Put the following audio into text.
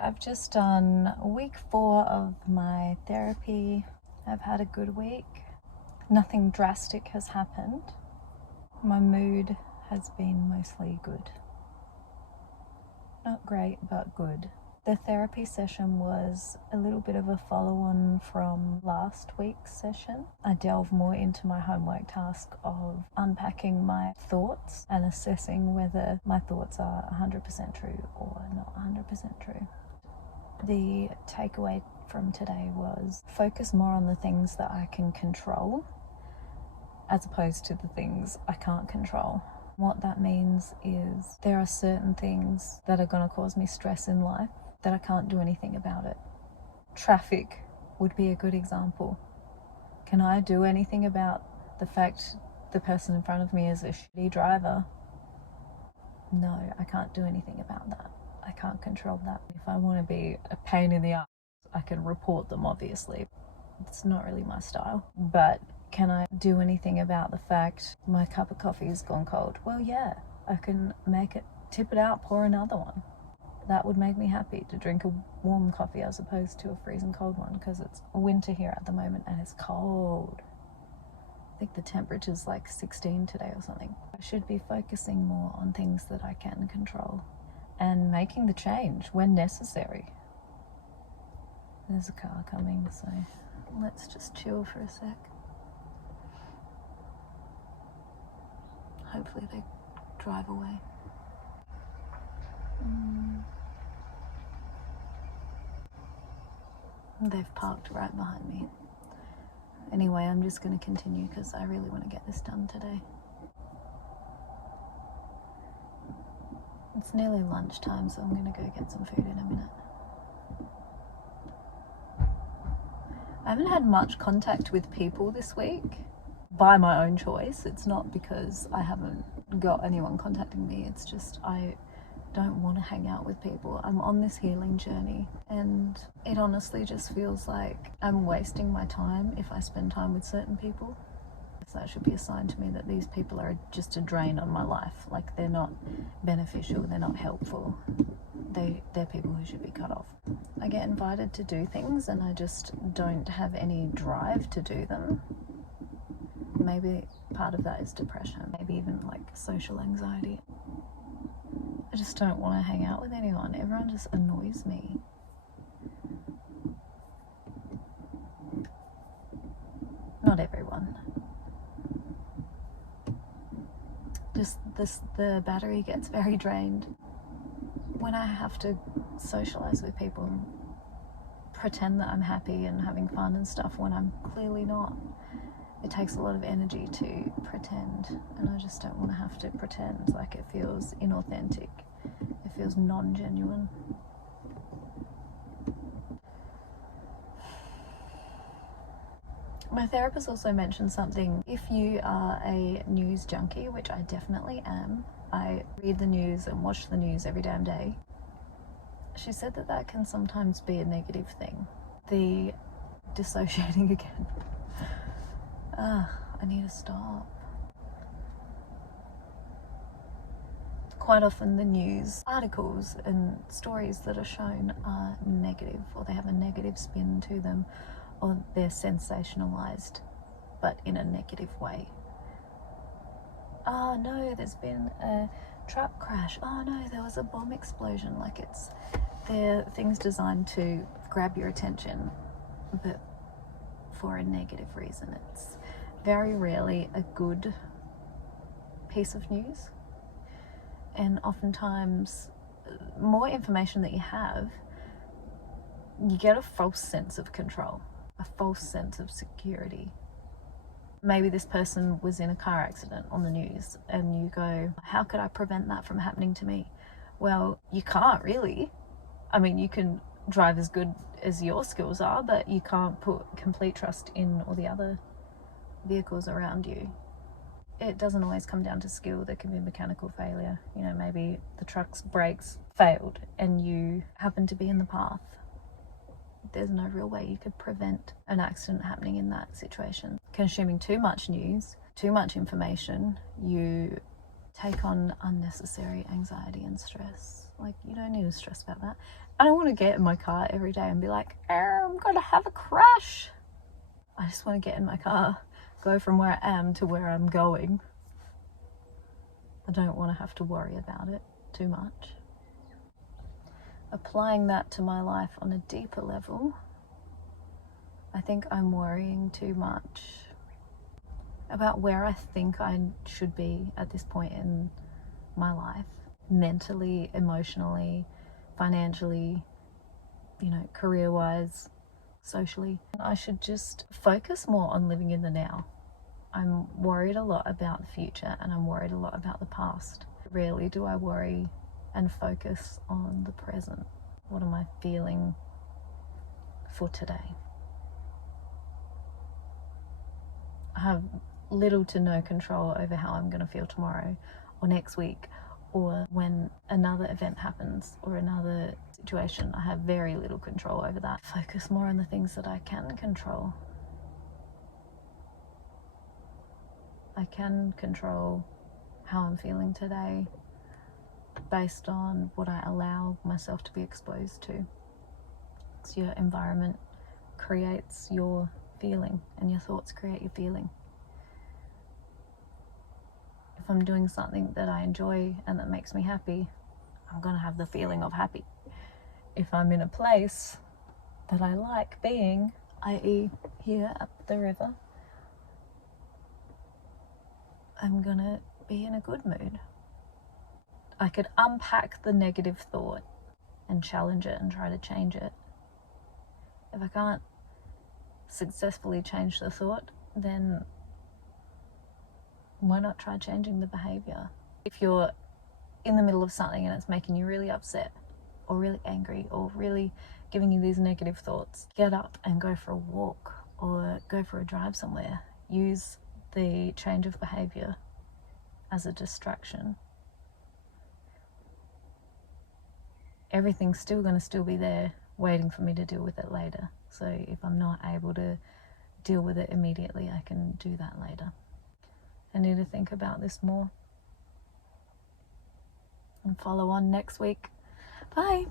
I've just done week 4 of my therapy. I've had a good week. Nothing drastic has happened. My mood has been mostly good. Not great, but good. The therapy session was a little bit of a follow-on from last week's session. I delve more into my homework task of unpacking my thoughts and assessing whether my thoughts are 100% true or not 100% true. The takeaway from today was focus more on the things that I can control as opposed to the things I can't control. What that means is there are certain things that are going to cause me stress in life that I can't do anything about it. Traffic would be a good example. Can I do anything about the fact the person in front of me is a shitty driver? No, I can't do anything about that. I can't control that. If I want to be a pain in the ass, I can report them, obviously. It's not really my style. But can I do anything about the fact my cup of coffee has gone cold? Well, yeah, I can make it, tip it out, pour another one. That would make me happy to drink a warm coffee as opposed to a freezing cold one, because it's winter here at the moment and it's cold. I think the temperature's like 16 today or something. I should be focusing more on things that I can control and making the change when necessary. There's a car coming, so let's just chill for a sec. Hopefully they drive away. They've parked right behind me. Anyway, I'm just going to continue because I really want to get this done today. It's nearly lunchtime, so I'm going to go get some food in a minute. I haven't had much contact with people this week by my own choice. It's not because I haven't got anyone contacting me. It's just I don't want to hang out with people. I'm on this healing journey and it honestly just feels like I'm wasting my time if I spend time with certain people. So that should be a sign to me that these people are just a drain on my life. Like, they're not beneficial, they're not helpful. They're people who should be cut off. I get invited to do things and I just don't have any drive to do them. Maybe part of that is depression, maybe even like social anxiety. I just don't want to hang out with anyone. Everyone just annoys me. Not everyone. Just the battery gets very drained when I have to socialize with people and pretend that I'm happy and having fun and stuff when I'm clearly not. It takes a lot of energy to pretend, and I just don't want to have to pretend. Like, it feels inauthentic. It feels non-genuine. My therapist also mentioned something. If you are a news junkie, which I definitely am, I read the news and watch the news every damn day. She said that that can sometimes be a negative thing. The dissociating again. I need to stop. Quite often the news articles and stories that are shown are negative, or they have a negative spin to them, or they're sensationalized, but in a negative way. Oh no, there's been a truck crash. Oh no, there was a bomb explosion. Like, they're things designed to grab your attention, but for a negative reason. It's very rarely a good piece of news. And oftentimes, more information that you have, you get a false sense of control, a false sense of security. Maybe this person was in a car accident on the news and you go, how could I prevent that from happening to me? Well, you can't really. I mean, you can drive as good as your skills are, but you can't put complete trust in all the other vehicles around you. It doesn't always come down to skill. There can be mechanical failure. You know, maybe the truck's brakes failed and you happen to be in the path. There's no real way you could prevent an accident happening in that situation. Consuming too much news, too much information, you take on unnecessary anxiety and stress. Like, you don't need to stress about that. I don't want to get in my car every day and be like, I'm gonna have a crash. I just want to get in my car, go from where I am to where I'm going. I don't want to have to worry about it too much. Applying that to my life on a deeper level, I think I'm worrying too much about where I think I should be at this point in my life, mentally, emotionally, financially, career-wise, socially. I should just focus more on living in the now. I'm worried a lot about the future and I'm worried a lot about the past. Rarely do I worry and focus on the present. What am I feeling for today? I have little to no control over how I'm going to feel tomorrow or next week or when another event happens or another situation. I have very little control over that. Focus more on the things that I can control. I can control how I'm feeling today based on what I allow myself to be exposed to. So your environment creates your feeling and your thoughts create your feeling. If I'm doing something that I enjoy and that makes me happy, I'm gonna have the feeling of happy. If I'm in a place that I like being, i.e. here at the river, I'm gonna be in a good mood. I could unpack the negative thought and challenge it and try to change it. If I can't successfully change the thought, then why not try changing the behavior? If you're in the middle of something and it's making you really upset or really angry or really giving you these negative thoughts, get up and go for a walk or go for a drive somewhere. Use the change of behavior as a distraction. Everything's still going to be there waiting for me to deal with it later. So if I'm not able to deal with it immediately, I can do that later. I need to think about this more and follow on next week. Bye.